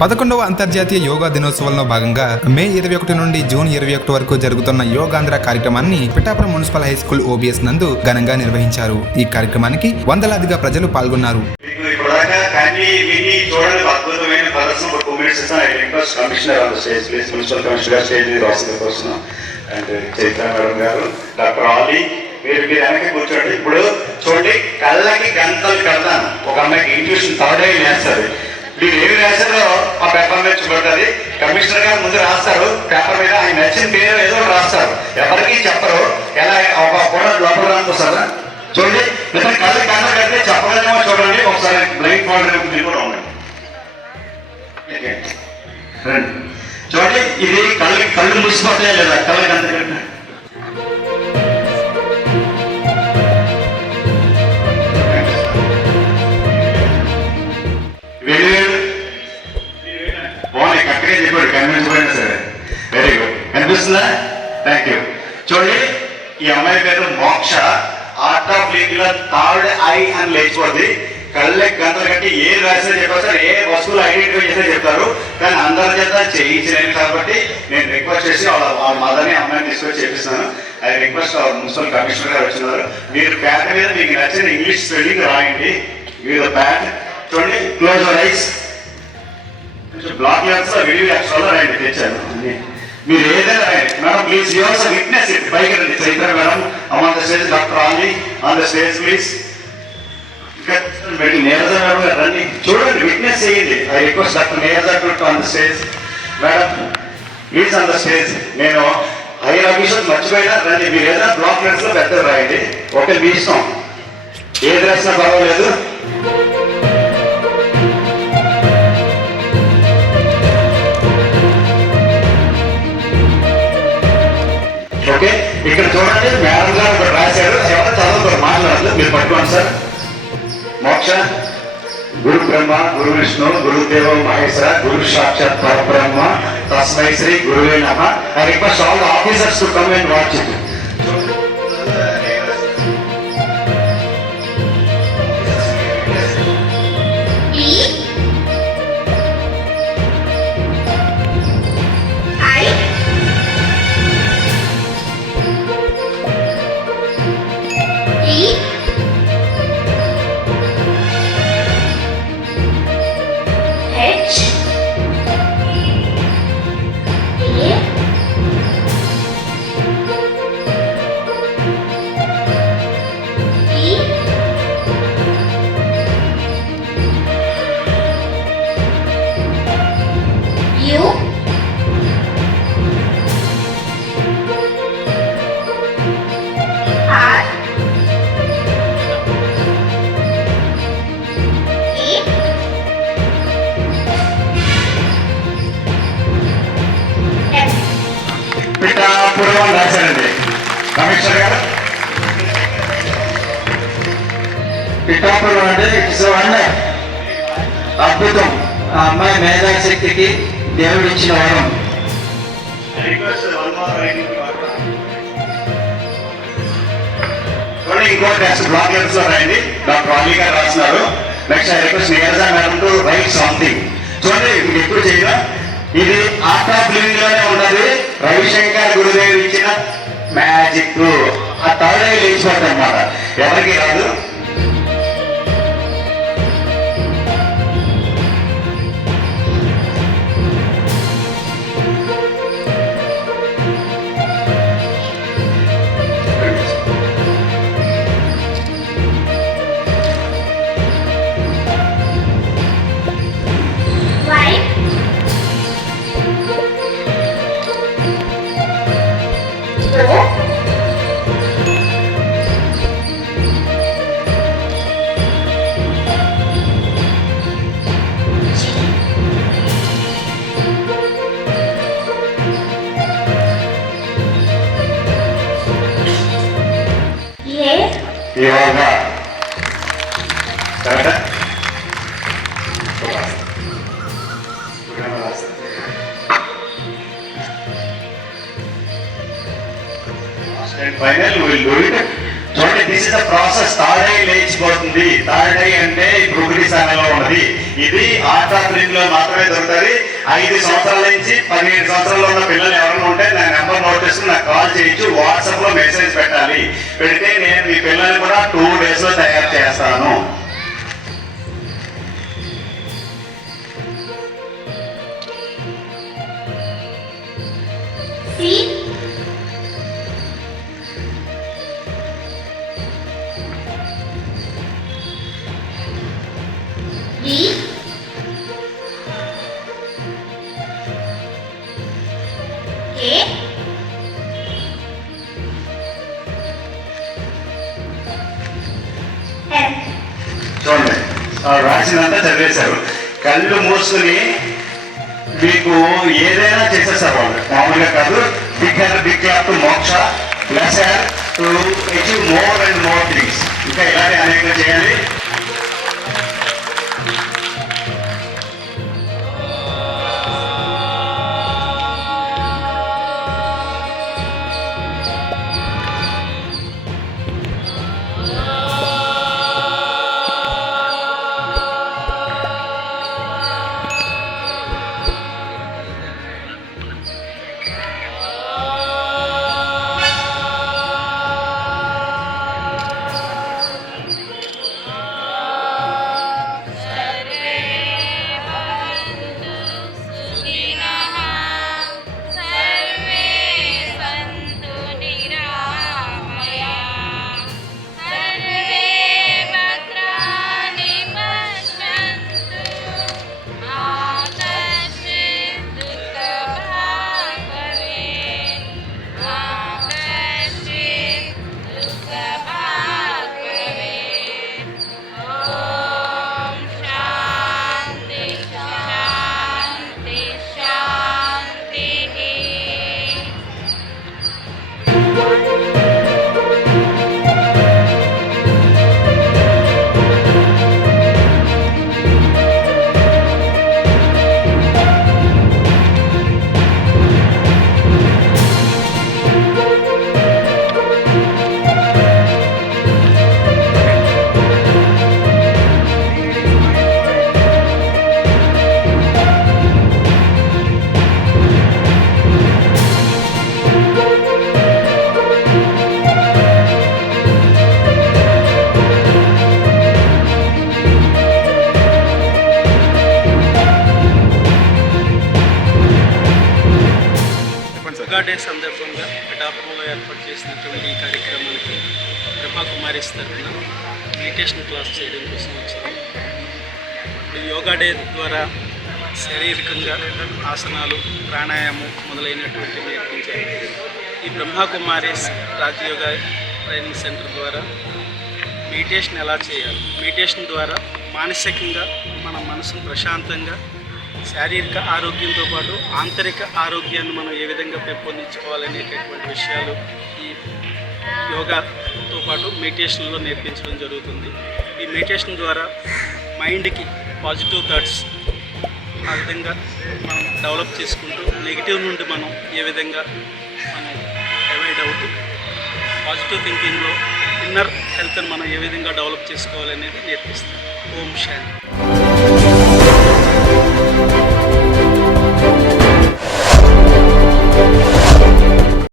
పదకొండవ అంతర్జాతీయ యోగా దినోత్సవంలో భాగంగా మే ఇరవై ఒకటి నుండి జూన్ ఇరవై ఒకటి వరకు జరుగుతున్న యోగాంధ్ర కార్యక్రమాన్ని Pithapuram municipal high school OBS నందు ఘనంగా నిర్వహించారు. ఈ కార్యక్రమానికి వందలాదిగా ప్రజలు పాల్గొన్నారు. Commissioner on the stage please municipal commissioner గారు స్టేజ్ మీద రాసిన కోసం అండ్ చైత్ర మేడం గారు డాక్టర్ ఆలీ మీరు మీరు వెనక కూర్చోండి ఇప్పుడు చూడండి కళ్ళకి గంతలు కడతాను ఒక అమ్మాయికి ఇంట్యూషన్ థర్డ్ ఏం వేస్తారు మీరు ఏమి రాశారో పేపర్ మీద చూపెడుతుంది. కమిషనర్ గారు ముందు రాస్తారు. పేపర్ మీద ఆయన నచ్చిన పేరు ఏదో రాస్తారు. ఎవరికి చెప్పరు. ఎలా ఒక కూడా లోపల రానుకొస్తారా చూడండి. మిత్రం కళ్ళు గంటలు కడితే చెప్పగలేమో చూడండి. ఒకసారి బ్లైండ్ ఫోల్డర్ మీరు కూడా ఉండండి. చూడండి. ఇది కళ్ళు కళ్ళు మూసిపోతాయా లేదా? కళ్ళకి గంట కనిపిస్తుందా థ్యాంక్ యూ చూడండి ఈ అమ్మాయి పేరు మోక్ష. ఆర్ట్ ఆఫ్ లివింగ్లో థర్డ్ ఐ అని లేచిపోద్ది కళ్ళకి గంటలు కట్టి ఏ రాసినా చెప్పారు సార్ ఏ వస్తువులు ఐడెంటిఫై చేసినా చెప్తారు. కానీ అందరి చేత చేయించలేను కాబట్టి నేను రిక్వెస్ట్ చేసి వాళ్ళ వాళ్ళ మదర్ని అమ్మాయిని తీసుకొని చేపిస్తాను. I request our municipal commissioner గారు వచ్చినారు. మీరు బ్యాట్ మీద మీకు నచ్చిన ఇంగ్లీష్ స్పెల్లింగ్ రాయండి. విత్ బ్యాట్ చూడండి క్లోజ్ రైస్ కొంచెం బ్లాక్ లెన్స్ వీడియో యాక్చువల్ రాయండి తెచ్చాను. అన్నీ మీరు ఏదైనా madam please yours witness it పైకి రండి. Chaitra madam on the stage doctor Anji on the stage please Neeraja madam గారు రండి. చూడండి విట్నెస్ చేయండి. I request doctor Neeraja to on the stage madam please on the stage నేను higher officer మర్చిపోయినా రండి. మీరు ఏదైనా బ్లాక్ లెట్స్లో పెద్ద రాయండి. ఓకే మీ ఇష్టం. ఏది రాసినా పర్వాలేదు. ఇక్కడ చూడండి మేడం గారు ఇక్కడ రాశారు. ఎవరు చదువుతారు మాట్లాడదు మీరు పట్టుకోండి సార్. మోక్ష. గురు బ్రహ్మ గురు విష్ణు గురుదేవ మహేశ్వర గురు సాక్షాత్ పరబ్రహ్మ. తస్మై శ్రీ గురువే నమ. I request all officers to come and watch it. Pithapuram రాశారండి. కమిషనర్ గారు. పిఠాపురం అంటే ఇట్స్ వండర్ అద్భుతం. ఆ అమ్మాయి మేధాశక్తికి దేవుడు ఇచ్చిన వరం ఇంకో టెక్స్ట్ బ్లాక్ లెన్స్లో రాయండి. డాక్టర్ అలీ గారు రాస్తున్నారు. Next I request Neerja madam to write something చూడండి ఇది ఎప్పుడు చేయగా? ఇది ఆర్ట్ ఆఫ్ లివింగ్లోనే రవిశంకర్ గురుదేవ్ ఇచ్చిన మ్యాజిక్. ఆ థర్డ్ ఐ లేచిపోతుంది అనమాట ఎవరికి రాదు? యోగా కరెక్టా ఫైనల్ విల్ డూ ఇట్ చూడండి దిస్ ఇస్ ద ప్రాసెస్ తాడై లేచిపోతుంది తాడై అంటే ఇప్పుడు ఒకటి స్థానంలో ఉన్నది ఇది పిల్లలు మాత్రమే దొరుకుతుంది ఐదు సంవత్సరాల నుంచి పన్నెండు సంవత్సరాలు ఉన్న పిల్లలు ఎవరైనా ఉంటే నా నెంబర్ నోట్ చేసుకుని నాకు కాల్ చేయించు వాట్సాప్లో మెసేజ్ పెట్టాలి. పెడితే నేను మీ పిల్లల్ని కూడా టూ డేస్లో తయారు చేస్తాను. ఆ చదివేశారు. కళ్ళు మూసుకుని మీకు ఏదైనా చేసేస్తారు వాళ్ళు. మామూలుగా కాదు big hand big clap Moksha plus two achieve more and more things ఇంకా ఇలాగే అనేక చేయాలి. సందర్భంగా పిఠాపురంలో ఏర్పాటు చేసినటువంటి ఈ కార్యక్రమానికి బ్రహ్మ కుమారి తరఫున మెడిటేషన్ క్లాస్ చేయడం కోసం వచ్చాను ఇప్పుడు యోగా డే ద్వారా శారీరకంగా ఆసనాలు ప్రాణాయామం మొదలైనటువంటి నేర్పించారు ఈ బ్రహ్మకుమారిస్ రాజయోగ ట్రైనింగ్ సెంటర్ ద్వారా మెడిటేషన్ ఎలా చేయాలి? మెడిటేషన్ ద్వారా మానసికంగా మన మనసును ప్రశాంతంగా శారీరక ఆరోగ్యంతో పాటు ఆంతరిక ఆరోగ్యాన్ని మనం ఏ విధంగా పెంపొందించుకోవాలనేటటువంటి విషయాలు ఈ యోగాతో పాటు మెడిటేషన్లో నేర్పించడం జరుగుతుంది. ఈ మెడిటేషన్ ద్వారా మైండ్కి పాజిటివ్ థాట్స్ ఆ విధంగా మనం డెవలప్ చేసుకుంటూ నెగిటివ్ నుండి మనం ఏ విధంగా మనం అవాయిడ్ అవుతూ పాజిటివ్ థింకింగ్లో ఇన్నర్ హెల్త్ని మనం ఏ విధంగా డెవలప్ చేసుకోవాలనేది నేర్పిస్తాం ఓం శాంతి.